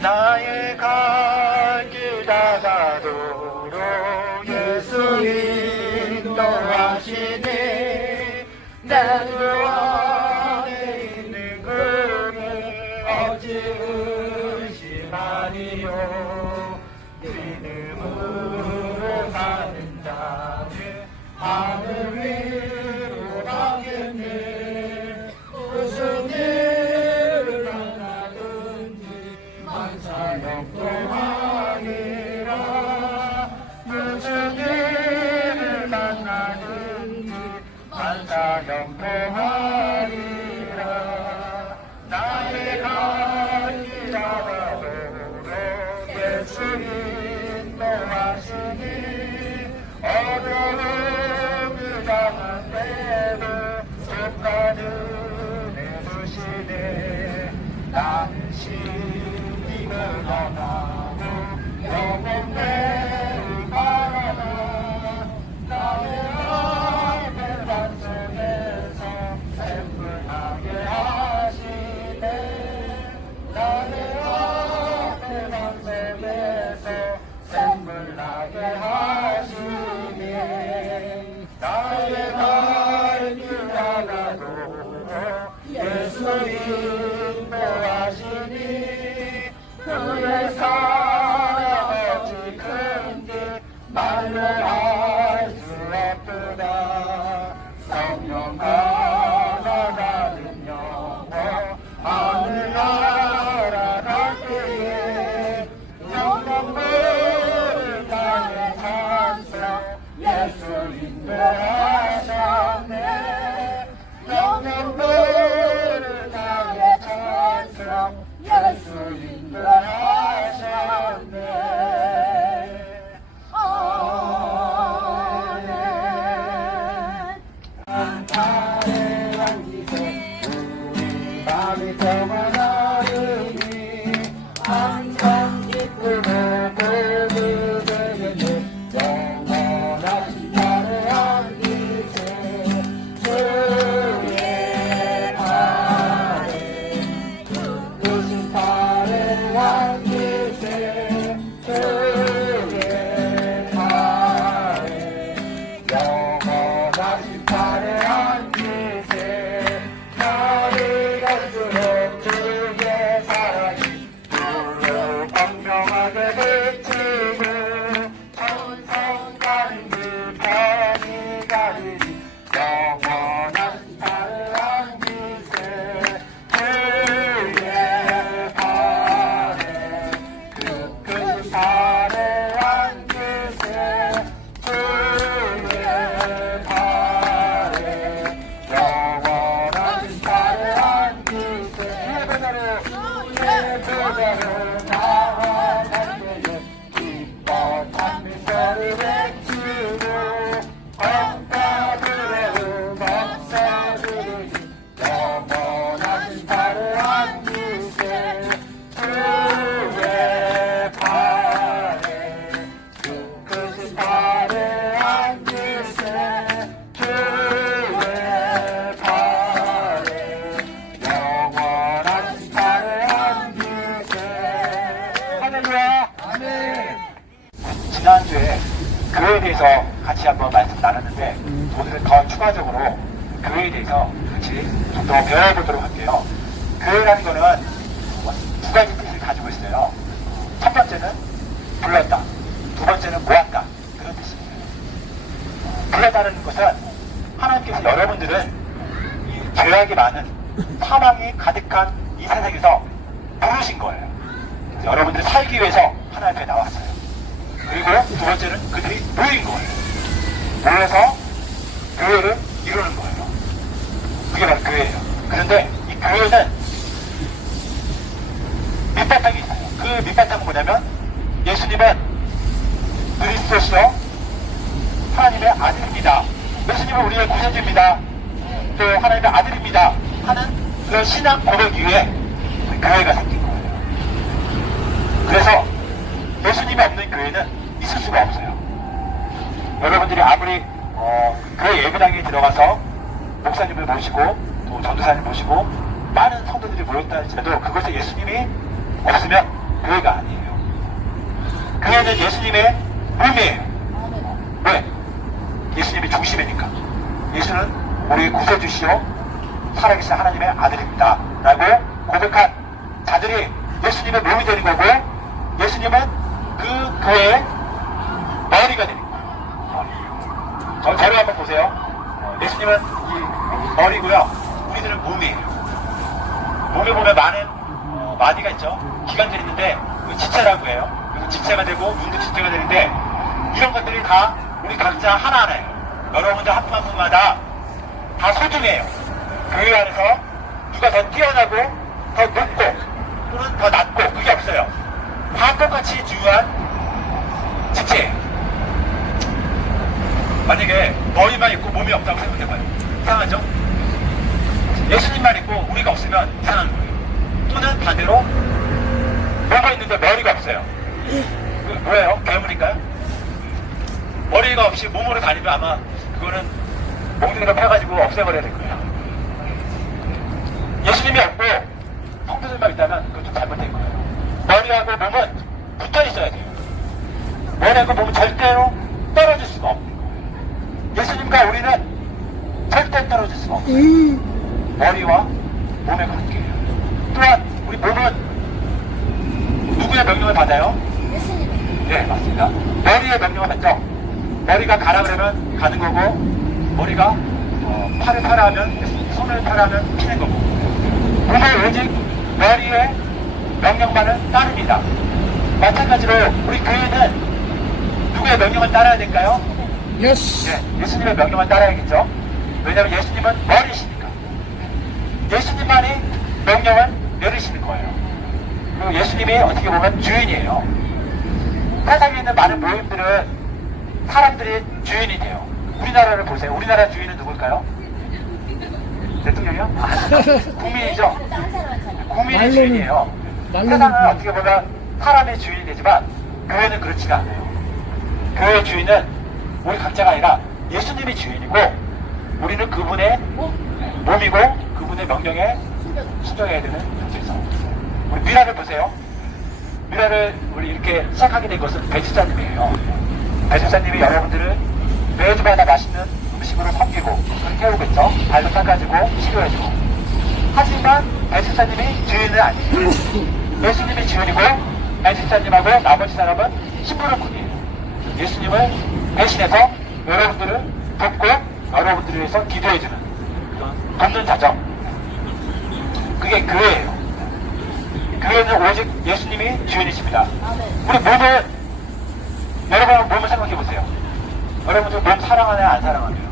나의 갈 길 다가도록 예수 인도하시니 내 주 안에 있는 그를 어찌 의심하리요. 믿음으로 가는 자는 하늘 위로 가겠네. 무슨 일을 만나든지 만사형통하리라. 무슨 일을 만나든지 만사형통하리라. 나의 갈 길 다가도록 예수 인도하시니 어려움을 당한데도 속가는 해주시네. 나는 신임을 원하고 영원히 바라나. 나의 앞에 반석에서 샘물나게 하시네. 나의 앞에 반석에서 샘물나게 하시네. 나의 갈 길 다가도록 예수 인도하시니 그의 사랑 어찌 큰지 말로 할 수 없도다. 성령 가나가는 영혼 하늘나라 갈 때에 영광을 땅에 찬송 예수 인도하셨네. 영광을 땅에 찬송 예수 인도하셨네. 아멘. 안타의 왕기세 우리 마음이 평안하리니 항상 기쁘고 복이 되겠네. 영원하신 나의 왕기세 주의 발에 부신 발에 왕기세 주의 발에 영원하신 발에 왕기세 나를 갈수록 주의 사랑이 주로 광명하게 비치고 천성 가는 그 편이 가리니 영원한 발에 왕기세 주의 발에 그 발에 왕기세 주의 발에 영원한 발에 왕기세 주의 배달을 나와 달려요. 기뻐 찬미소리 외치고 억가들의 음악 서들으니 영원하신 발에 왕기세 주의 발에 크신 발에 왕기세 주의 발에 영원하신 발에 왕기세. 할렐루야. 아멘. 지난주에 교회에 대해서 같이 한번 말씀 나눴는데 오늘은 더 추가적으로 교회에 대해서 같이 좀 더 배워보도록 할게요. 교회라는 거는 두 가지 뜻을 가지고 있어요. 첫 번째는 불렀다, 두 번째는 모았다, 그런 뜻입니다. 불렀다는 것은 하나님께서 여러분들은 이 죄악이 많은 사망이 가득한 이 세상에서 부르신 거예요. 여러분들이 살기 위해서 하나님 앞에 나왔어요. 그리고 두 번째는 그들이 모인 거예요. 모여서 교회를 이루는 거예요. 그게 바로 교회예요. 그런데 이 교회는 밑바탕이 있어요. 그 밑바탕은 뭐냐면 예수님은 그리스도시요 하나님의 아들입니다. 예수님은 우리의 구세주입니다. 또 하나님의 아들입니다 하는 그런 신앙 고백 이후에 교회가 생긴 거예요. 그래서 예수님이 없는 교회는 있을 수가 없어요. 여러분들이 아무리 교회 예배당에 들어가서 목사님을 모시고 또 전도사님 모시고 많은 성도들이 모였다 할지라도 그것에 예수님이 없으면 교회가 아니에요. 교회는 예수님의 몸이에요. 왜? 예수님이 중심이니까. 예수는 우리의 구세주시오 살아계신 하나님의 아들입니다 라고 고백한 자들이 예수님의 몸이 되는 거고, 예수님은 그 교회의 머리가 되는 거예요. 저를 한번 보세요. 예수님은 이 머리고요, 우리들은 몸이에요. 몸에 보면 많은 마디가 있죠. 기관들이 있는데 지체라고 해요. 그래서 지체가 되고 눈도 지체가 되는데, 이런 것들이 다 우리 각자 하나하나예요. 여러분들 한 분 한 분마다 다 소중해요. 교회 안에서 누가 더 뛰어나고 더 높고 또는 더 낮고 그게 없어요. 다 똑같이 중요한 지체예요. 만약에 머리만 있고 몸이 없다고 생각해봐요. 이상하죠? 예수님만 있고 우리가 없으면 이상한 거예요. 또는 반대로 몸이 있는데 머리가 없어요. 뭐예요? 괴물인가요? 머리가 없이 몸으로 다니면 아마 그거는 몽둥이로 펴가지고 없애버려야 될 거예요. 예수님이 없고 성도들만 있다면 그건 좀 잘못된 거예요. 머리하고 몸은 붙어 있어야 돼요. 머리하고 몸은 절대로 떨어질 수가 없는 거예요. 예수님과 우리는 절대 떨어질 수가 없어요. 머리와 몸의 관계예요. 또한 우리 몸은 누구의 명령을 받아요? 네, 맞습니다. 머리의 명령을 받죠. 머리가 가라 그러면 가는 거고, 머리가 팔을 펴라 하면, 손을 펴라 하면 피는 거고, 몸은 오직 머리의 명령만을 따릅니다. 마찬가지로 우리 교회는 누구의 명령을 따라야 될까요? 예스. 네, 예수님의 명령을 따라야겠죠. 왜냐하면 예수님은 머리시니까. 예수님만이 명령을 내리시는 거예요. 그리고 예수님이 어떻게 보면 주인이에요. 세상에 있는 많은 모임들은 사람들이 주인이 돼요. 우리나라를 보세요. 우리나라 주인은 누굴까요? 대통령이요? 국민이죠. 국민이 주인이에요. 세상은 어떻게 보면 사람의 주인이 되지만 교회는 그렇지가 않아요. 교회의 주인은 우리 각자가 아니라 예수님이 주인이고, 우리는 그분의 몸이고 그분의 명령에 순종해야 되는 존재죠. 우리 미라를 보세요. 미라를 우리 이렇게 시작하게 된 것은 배집사님이에요. 배집사님이 여러분들을 매주마다 맛있는 음식으로 섬기고 깨우겠죠. 발도 닦아주고 치료해주고. 하지만 배집사님이 주인은 아니에요. 예수님이 주인이고 배집사님하고 나머지 사람은 심부름꾼이에요. 예수님을 대신해서 여러분들을 돕고 여러분들을 위해서 기도해주는 그런 돕는 자죠. 그게 교회예요. 교회는 오직 예수님이 주인이십니다. 우리 몸을, 여러분 몸을 생각해 보세요. 여러분들 몸 사랑하나요? 안 사랑하나요?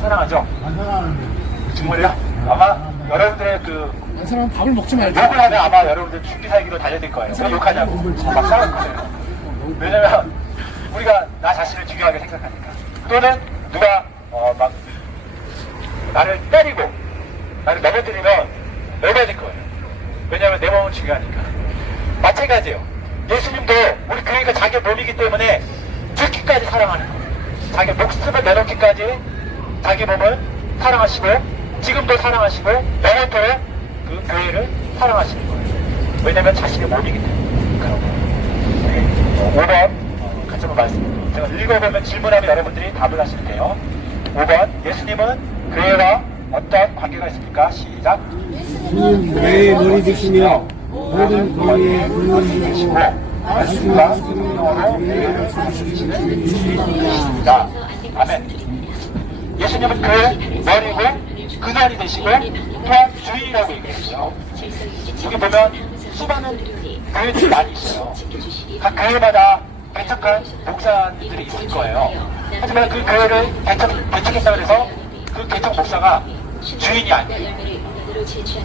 사랑하죠? 안 사랑하는데. 정말요? 아마 여러분들의 안 사랑하면 밥을 먹지 말자. 욕을 하면 아마 여러분들 죽기 살기로 달려들 거예요. 왜 욕하냐고. 막 싸울 거예요. 왜냐면 우리가 나 자신을 중요하게 생각하니까. 또는 누가 막 나를 때리고 나를 넘어뜨리면 넘어야 될 거예요. 왜냐하면 내 몸은 중요하니까. 마찬가지예요. 예수님도 우리 교회가 자기 몸이기 때문에 죽기까지 사랑하는 거예요. 자기 목숨을 내놓기까지 자기 몸을 사랑하시고, 지금도 사랑하시고 영원토록 그 교회를 사랑하시는 거예요. 왜냐하면 자신의 몸이기 때문에 그런 거예요. 5번 같이 한번 말씀, 제가 읽어보면 질문하면 여러분들이 답을 하시면 돼요. 5번, 예수님은 교회와 어떤 관계가 있습니까? 시작. 예수님은 교회의 머리 되시며 모든 교회의 근원이 되시고 말씀과 성령으로 교회를 사시는 주님이십니다. 아멘. 예수님은 교회의 머리고 근원이 되시고 또한 주인이라고 얘기했어요. 여기 보면 수많은 교회들이 많이 있어요. 각 교회마다 개척한 목사들이 있을 거예요. 하지만 그 교회를 개척했다고 해서 그 개척 목사가 주인이 아니에요.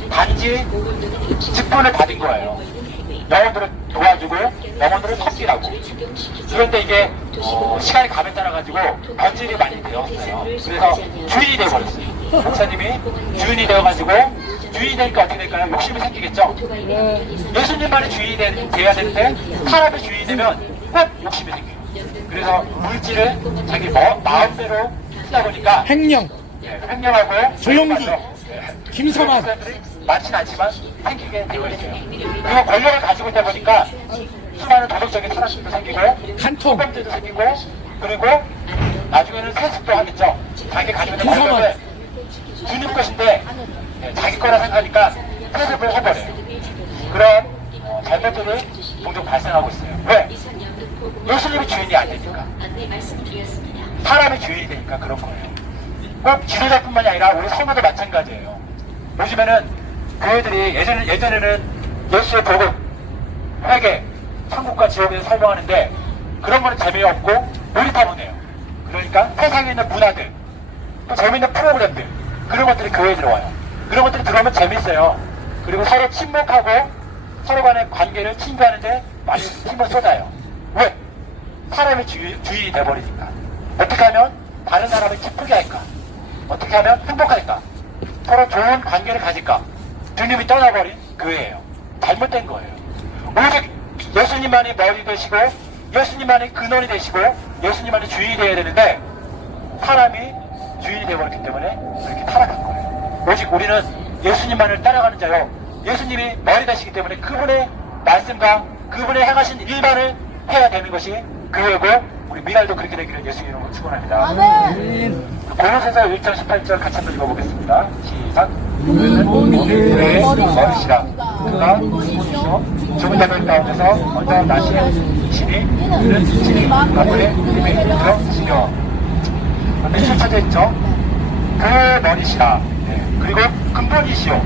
단지 직분을 받은 거예요. 영혼들을 도와주고 영혼들을 섬기라고. 그런데 이게 시간이 감에 따라 가지고 변질이 많이 되었어요. 그래서 주인이 되어버렸어요. 목사님이 주인이 되어가지고, 주인이 되니까 어떻게 될까요? 욕심이 생기겠죠. 예수님만이 주인이 돼야 되는데 사람이 주인이 되면 꼭 욕심이 생겨요. 그래서 물질을 자기 마음대로 쓰다 보니까 횡령, 횡령하고 조용기, 김선환 많진 않지만 생기게 되고 있어요. 그리고 권력을 가지고 있다 보니까 수많은 도덕적인 타락심도 생기고, 소범죄도 생기고, 그리고 나중에는 세습도 하겠죠. 자기 가지고 있는 권력을 주는 것인데 자기 거라 생각하니까 세습을 해버려요. 그런 잘못들이 종종 발생하고 있어요. 왜? 예수님이 주인이 안 되니까. 사람이 주인이 되니까 그런 거예요. 꼭 지도자뿐만이 아니라 우리 성도도 마찬가지예요. 요즘에는 교회들이 예전에는 예수의 복음, 회개, 천국과 지옥에 대해서 설명하는데 그런 거는 재미없고 놀이터문이에요. 그러니까 세상에 있는 문화들, 또 재미있는 프로그램들, 그런 것들이 교회에 들어와요. 그런 것들이 들어오면 재밌어요. 그리고 서로 친목하고 서로 간의 관계를 친구하는데 많이 힘을 쏟아요. 왜? 사람이 주인이 돼버리니까. 어떻게 하면 다른 사람을 기쁘게 할까? 어떻게 하면 행복할까? 서로 좋은 관계를 가질까? 주님이 떠나버린 교회예요. 잘못된 거예요. 오직 예수님만이 머리 되시고 예수님만이 근원이 되시고 예수님만이 주인이 되어야 되는데 사람이 주인이 되어버렸기 때문에 그렇게 타락한 거예요. 오직 우리는 예수님만을 따라가는 자요. 예수님이 머리 되시기 때문에 그분의 말씀과 그분의 행하신 일만을 해야 되는 것이 교회고 우리 미랄도 그렇게 되기를 예수 이름으로 축원합니다. 고린도전서 1장 18절 같이 한번 읽어보겠습니다. 시작. 그는 교회의 머리시라. 그가 본이시오 죽은 자들 가운데서 먼저 나신 신이 그는 신이 만물의 힘에 이르시며 앞에 쳐져 있죠. 그 머리시라. 네. 그리고 근본이시오.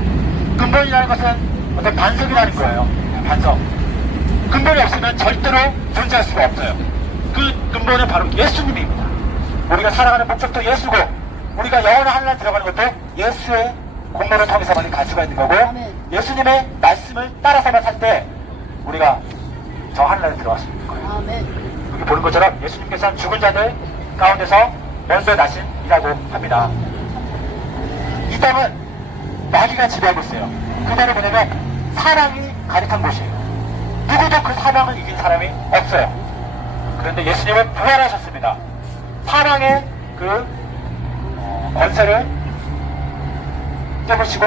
근본이라는 것은 어떤 반석이라는 거예요. 반석. 근본이 없으면 절대로 존재할 수가 없어요. 그 근본은 바로 예수님입니다. 우리가 살아가는 목적도 예수고 우리가 영원한 하늘에 들어가는 것도 예수의 공로를 통해서만 갈 수가 있는 거고 예수님의 말씀을 따라서만 살 때 우리가 저 하늘에 들어갈 수 있는 거예요. 여기 보는 것처럼 예수님께서는 죽은 자들 가운데서 먼저 나신 이라고 합니다. 이 땅은 마귀가 지배하고 있어요. 그 말은 뭐냐면 사랑이 가득한 곳이에요. 누구도 그 사랑을 이긴 사람이 없어요. 그런데 예수님은 부활하셨습니다. 사랑의 그 권세를 떼보시고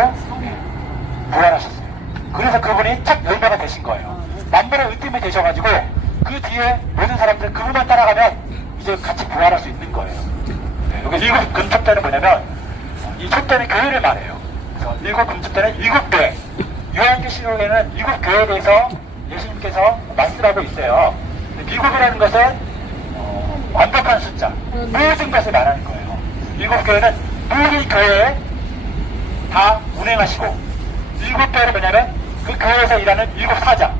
부활하셨어요. 그래서 그분이 첫 열매가 되신 거예요. 만물의 으뜸이 되셔가지고 그 뒤에 모든 사람들은 그분만 따라가면 이제 같이 부활할 수 있는 거예요. 네, 여기 일곱 금첩대는 뭐냐면 이 촛대는 교회를 말해요. 그래서 일곱 금첩대는 일곱 교회. 요한계시록에는 일곱 교회에 대해서 예수님께서 말씀하고 있어요. 일곱이라는 것은 완벽한 숫자, 모든 것을 말하는 거예요. 일곱 교회는 모든 교회에 다 운행하시고 일곱 교회는 뭐냐면 그 교회에서 일하는 일곱 사자,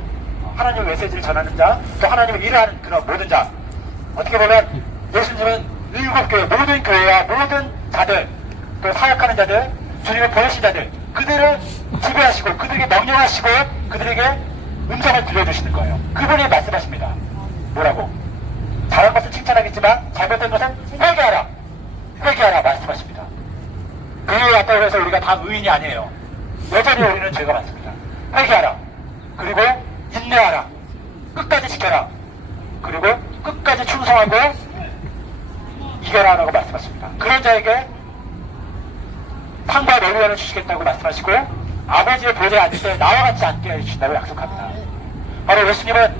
하나님의 메시지를 전하는 자, 또 하나님의 일을 하는 그런 모든 자. 어떻게 보면 예수님은 일곱 교회, 모든 교회와 모든 자들, 또 사역하는 자들, 주님을 보내신 자들, 그들을 지배하시고 그들에게 명령하시고 그들에게 음성을 들려주시는 거예요. 그분이 말씀하십니다. 뭐라고? 잘한 것은 칭찬하겠지만 잘못된 것은 회개하라. 회개하라 말씀하십니다. 교회에 왔다고 해서 우리가 다 의인이 아니에요. 여전히 우리는 죄가 많습니다. 회개하라. 그리고 인내하라. 끝까지 지켜라. 그리고 끝까지 충성하고 이겨라 라고 말씀하십니다. 그런 자에게 상과 노루화를 주시겠다고 말씀하시고 아버지의 보좌에 앉을 때 나와 같이 앉게 해주신다고 약속합니다. 바로 예수님은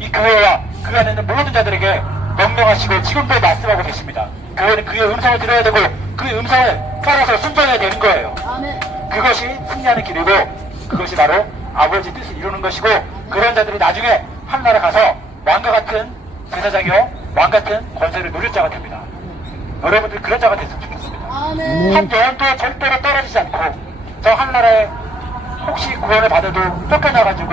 이 교회와 그 안에 있는 모든 자들에게 명령하시고 지금도 말씀하고 계십니다. 교회는 그의 음성을 들어야 되고 그의 음성을 따라서 순종해야 되는 거예요. 그것이 승리하는 길이고 그것이 바로 아버지 뜻을 이루는 것이고 그런 자들이 나중에 하늘나라 가서 왕과 같은 제사장이요 왕 같은 권세를 누릴 자가 됩니다. 여러분들 그런 자가 됐으면 좋겠습니다. 한 영혼도 절대로 떨어지지 않고 저 하늘나라에 혹시 구원을 받아도 쫓겨나가지고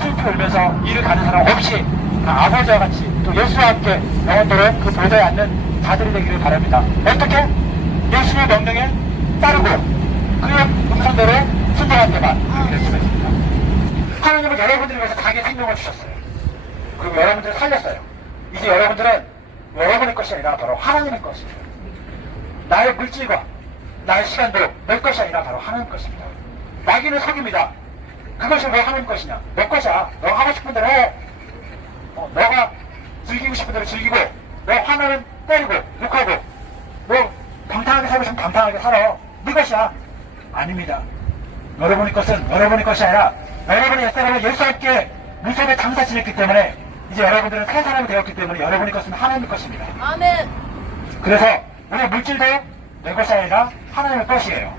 슬피 울면서 일을 가는 사람 없이 다 아버지와 같이 또 예수와 함께 영원토록 그 보좌에 앉는 자들이 되기를 바랍니다. 어떻게? 예수의 명령에 따르고 그의 음성대로 순종할 때만 그렇게 될 수가 있습니다. 하나님은 여러분들을 위해서 자기의 생명을 주셨어요. 그리고 여러분들을 살렸어요. 이제 여러분들은 여러분의 것이 아니라 바로 하나님의 것이에요. 나의 물질과 나의 시간도 내 것이 아니라 바로 하나님 것입니다. 마귀는 속입니다. 그것이 왜 하나님 것이냐? 내 것이야. 너가 하고 싶은 대로 해. 너가 즐기고 싶은 대로 즐기고 너 화나면 때리고 욕하고 너 방탕하게 살고 싶으면 방탕하게 살아. 네 것이야. 아닙니다. 여러분의 것은 여러분의 것이 아니라 여러분의 옛사람은 예수와 함께 물속에 장사 지냈기 때문에 이제 여러분들은 새 사람이 되었기 때문에 여러분의 것은 하나님의 것입니다. 아멘. 그래서 우리 물질도 내 것이 아니라 하나님의 것이에요.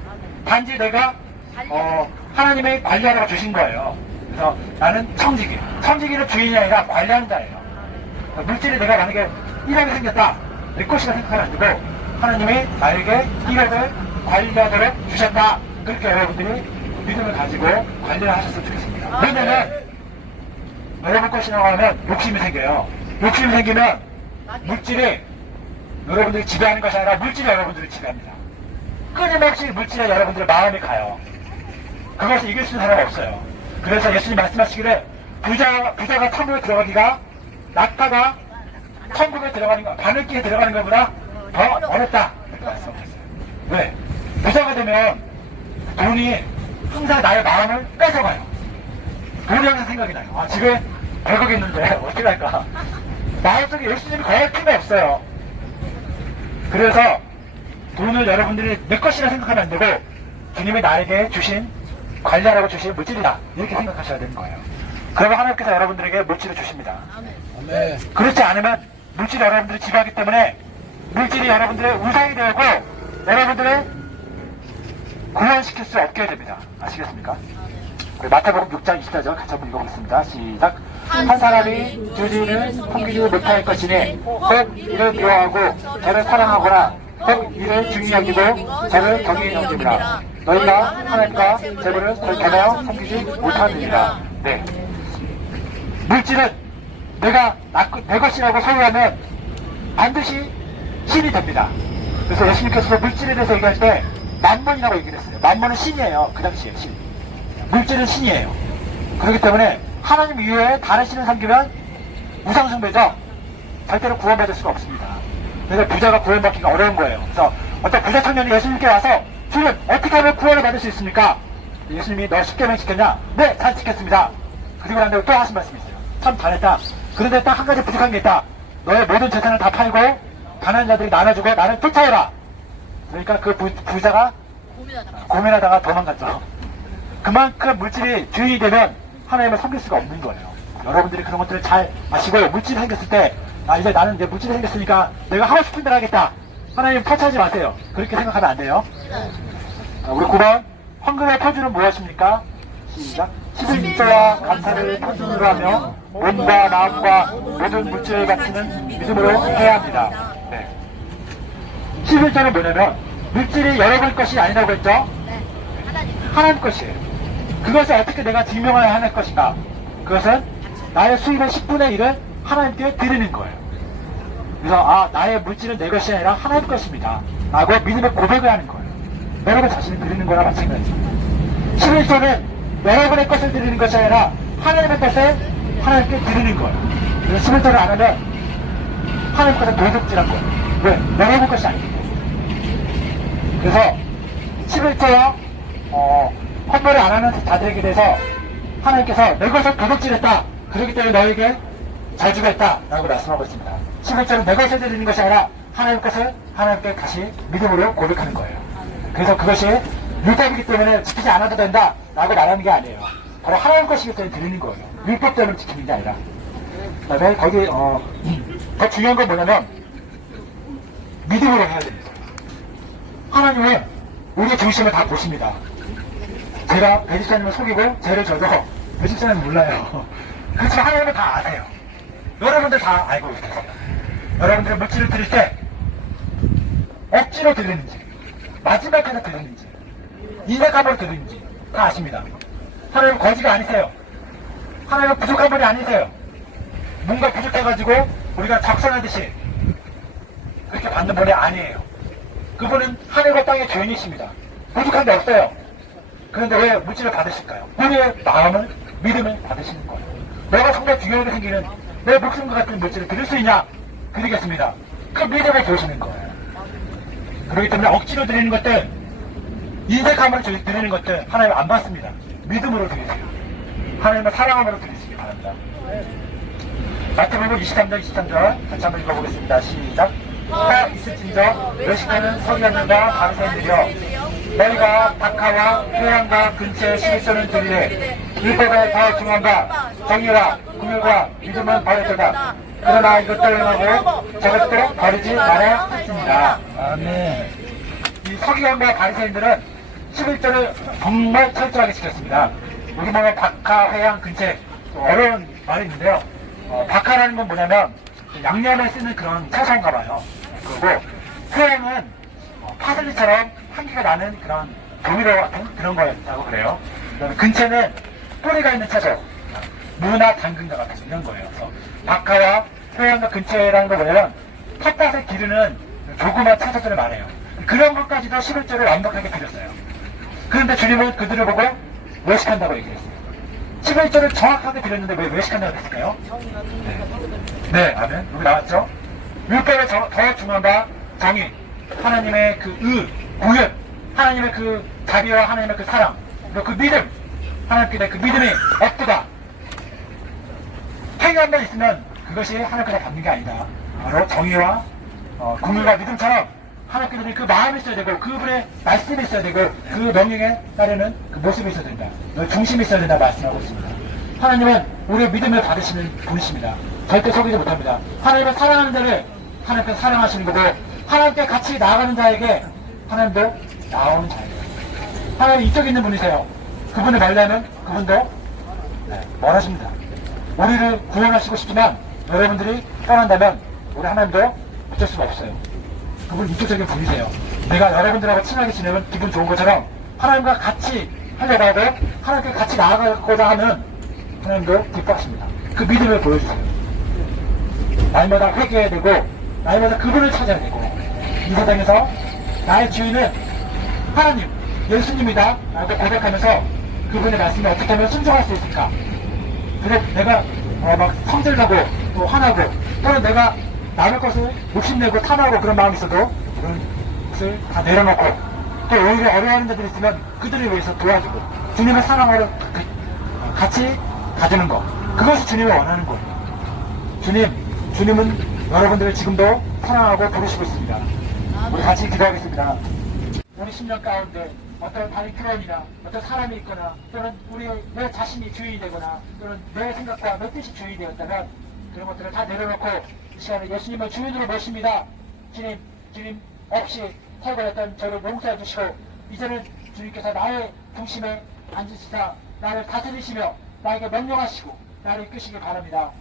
단지 내가 하나님의 관리하라고 주신 거예요. 그래서 나는 청지기. 청지기는 주인이 아니라 관리하는 자예요. 물질이 내가 만약에 1억이 생겼다. 내 것이라 생각하면 안 되고 하나님이 나에게 1억을 관리하도록 주셨다. 그렇게 여러분들이 믿음을 가지고 관리를 하셨으면 좋겠습니다. 왜냐면 여러분 것이라고 하면 욕심이 생겨요. 욕심이 생기면 물질이 여러분들이 지배하는 것이 아니라 물질이 여러분들을 지배합니다. 끊임없이 물질에 여러분들의 마음이 가요. 그것을 이길 수 있는 사람은 없어요. 그래서 예수님 말씀하시기를 부자가 천국에 들어가기가 낙타가 천국에 들어가는 거, 바늘기에 들어가는 것보다 더 어렵다. 이렇게 말씀하셨어요. 왜? 부자가 되면 돈이 항상 나의 마음을 뺏어가요. 돈이 항상 생각이 나요. 아, 집에 100억 있는데 어떻게 할까? 마음속에 예수님이 거의 필요 없어요. 그래서 돈을 여러분들이 내 것이라 생각하면 안 되고 주님이 나에게 주신 관리하라고 주신 물질이다. 이렇게 생각하셔야 되는 거예요. 그러면 하나님께서 여러분들에게 물질을 주십니다. 아멘. 그렇지 않으면 물질이 여러분들을 지배하기 때문에 물질이 여러분들의 우상이 되고 여러분들을 구원시킬 수 없게 됩니다. 아시겠습니까? 우리 마태복음 6장 24절 같이 한번 읽어보겠습니다. 시작. 한 사람이 주지를 섬기지 못할 것이니 혹 이를 미워하고 저를 사랑하거나 혹 이를 중히 여기고 저를 경히 여깁니다. 너희가 하나님과 재물을 결단하여 섬기지 못하느니라. 네. 물질은 내가 내 것이라고 소유하면 반드시 신이 됩니다. 그래서 예수님께서 물질에 대해서 얘기할 때 만몬이라고 얘기를 했어요. 만몬은 신이에요. 그 당시에 신. 물질은 신이에요. 그렇기 때문에 하나님 이외에 다른 신을 섬기면 우상숭배죠. 절대로 구원받을 수가 없습니다. 그래서 부자가 구원받기가 어려운 거예요. 그래서 어떤 부자 청년이 예수님께 와서 주님 어떻게 하면 구원을 받을 수 있습니까? 예수님이 너 10계명 지켰냐? 네, 잘 지켰습니다. 그리고 난 다음에 또 하신 말씀이 있어요. 참 잘했다. 그런데 딱 한 가지 부족한 게 있다. 너의 모든 재산을 다 팔고 가난한 자들이 나눠주고 나를 쫓아오라. 그러니까 그 부자가 고민하다가 도망갔죠. 그만큼 물질이 주인이 되면 하나님을 섬길 수가 없는 거예요. 여러분들이 그런 것들을 잘 아시고 물질이 생겼을 때 이제 나는 이제 물질이 생겼으니까 내가 하고 싶은 대로 하겠다. 하나님 터치하지 마세요. 그렇게 생각하면 안 돼요. 우리 9번 황금의 표준은 무엇입니까? 시작. 11조와 감사를 표준으로 하며 몸과 마음과 모든 물질의 가치는 믿음으로 해야 합니다. 네. 11조는 뭐냐면 물질이 여러분 것이 아니라고 했죠? 하나님 것이에요. 그것을 어떻게 내가 증명해야 하는 것인가? 그것은 나의 수입의 10분의 1을 하나님께 드리는 거예요. 그래서 나의 물질은 내 것이 아니라 하나님 것입니다. 라고 믿음의 고백을 하는 거예요. 여러분 자신을 드리는 거나 마찬가지입니다. 11조는 여러분의 것을 드리는 것이 아니라 하나님의 것을 하나님께 드리는 거예요. 그래서 11조를 안 하면 하나님 것은 도둑질한 거예요. 왜? 여러분 것이 아니에요. 그래서 11조와 헌물을 안 하는 자들에게 대해서 하나님께서 내 것을 도둑질했다. 그렇기 때문에 너에게 잘 주겠다. 라고 말씀하고 있습니다. 11조는 내 것을 드리는 것이 아니라 하나님 것을 하나님께 다시 믿음으로 고백하는 거예요. 그래서 그것이 율법이기 때문에 지키지 않아도 된다. 라고 말하는 게 아니에요. 바로 하나님 것이기 때문에 드리는 거예요. 율법 때문에 지키는 게 아니라. 그 다음에 거기 더 중요한 건 뭐냐면 믿음으로 해야 됩니다. 하나님은 우리의 중심을 다 보십니다. 제가 배집사님을 속이고 죄를 져도 배집사님은 몰라요. 그렇지만 하나님은 다 아세요. 여러분들 다 알고 계세요. 여러분들의 물질을 드릴 때 억지로 드리는지 마지막까지 드리는지 인색함으로 드리는지 다 아십니다. 하나님은 거지가 아니세요. 하나님은 부족한 분이 아니세요. 뭔가 부족해가지고 우리가 적선하듯이 그렇게 받는 분이 아니에요. 그분은 하늘과 땅의 주인이십니다. 부족한 게 없어요. 그런데 왜 물질을 받으실까요? 우리의 마음을, 믿음을 받으시는 거예요. 내가 정말 중요하게 생기는 내 목숨과 같은 물질을 드릴 수 있냐? 드리겠습니다. 그 믿음을 보시는 거예요. 그렇기 때문에 억지로 드리는 것들, 인색함으로 드리는 것들 하나님 안 받습니다. 믿음으로 드리세요. 하나님의 사랑함으로 드리시기 바랍니다. 마태복음 23장 23절 같이 한번 읽어보겠습니다. 시작. 다 있을진저 멸시하는 서기관들과 바리새인들이여 너희가 박하와 회양과 근처에 실수는 들리되 율법에 더 중함과 정의와 긍휼과 믿음은 버렸도다. 그러나 이것들 행하고 저것도 버리지 말아야 했습니다. 아멘. 이 서기관과 바리새인들은 11조를 정말 철저하게 지켰습니다. 여기 보면 박하, 회양, 근처 어려운 말이 있는데요. 박하라는 건 뭐냐면 양념에 쓰는 그런 채소인가 봐요. 그리고 회양은 파슬리처럼 향기가 나는 그런 조미료 같은 그런 거였다고 그래요. 그다음에 근처는 뿌리가 있는 채소, 무나 당근과 같은 이런 거예요. 그래서 박하와 회양과 근처라는 거 뭐냐면 텃밭을 기르는 조그만 채소들을 말해요. 그런 것까지도 11조를 완벽하게 드렸어요. 그런데 주님은 그들을 보고 외식한다고 얘기했어요. 11조를 정확하게 드렸는데 왜 외식한다고 했을까요? 네, 아멘. 여기 나왔죠? 율법에 더 중요한 바 정의, 하나님의 그 공연, 하나님의 그 자비와 하나님의 그 사랑, 그리고 그 믿음, 하나님께 그 믿음이 없다. 행위 한번 있으면 그것이 하나님께 받는 게 아니다. 바로 정의와 긍휼과 믿음처럼 하나님께 그 마음이 있어야 되고 그분의 말씀이 있어야 되고 그 명령에 따르는 그 모습이 있어야 된다. 중심이 있어야 된다 말씀하고 있습니다. 하나님은 우리의 믿음을 받으시는 분이십니다. 절대 속이지 못합니다. 하나님을 사랑하는 자를 하나님께 사랑하시는 거고 하나님께 같이 나아가는 자에게 하나님도 나오는 자예요. 하나님 이쪽에 있는 분이세요. 그분을 말려면 그분도 원하십니다. 우리를 구원하시고 싶지만 여러분들이 떠난다면 우리 하나님도 어쩔 수가 없어요. 그분 이쪽적인 분이세요. 내가 여러분들하고 친하게 지내면 기분 좋은 것처럼 하나님과 같이 하려고 하고 하나님께 같이 나아가고자 하면 하나님도 기뻐하십니다. 그 믿음을 보여주세요. 날마다 회개해야 되고 날마다 그분을 찾아야 되고 이 세상에서 나의 주인은 하나님, 예수님이다 라고 고백하면서 그분의 말씀에 어떻게 하면 순종할 수 있을까. 그래 내가 막 성질나고 또 화나고 또는 내가 남의 것을 욕심내고 탐하고 그런 마음이 있어도 그런 것을 다 내려놓고 또 오히려 어려워하는 자들이 있으면 그들을 위해서 도와주고 주님의 사랑으로 같이 가지는 것, 그것이 주님이 원하는 거예요. 주님은 여러분들을 지금도 사랑하고 부르시고 있습니다. 우리 같이 기도하겠습니다. 우리 10년 가운데 어떤 다른 교원이나 어떤 사람이 있거나 또는 내 자신이 주인이 되거나 또는 내 생각과 내 뜻이 주인이 되었다면 그런 것들을 다 내려놓고 이 시간에 예수님을 주인으로 모십니다. 주님 없이 살고였던 저를 용서해 주시고 이제는 주님께서 나의 중심에 앉으시사 나를 다스리시며 나에게 명령하시고 나를 이끄시기 바랍니다.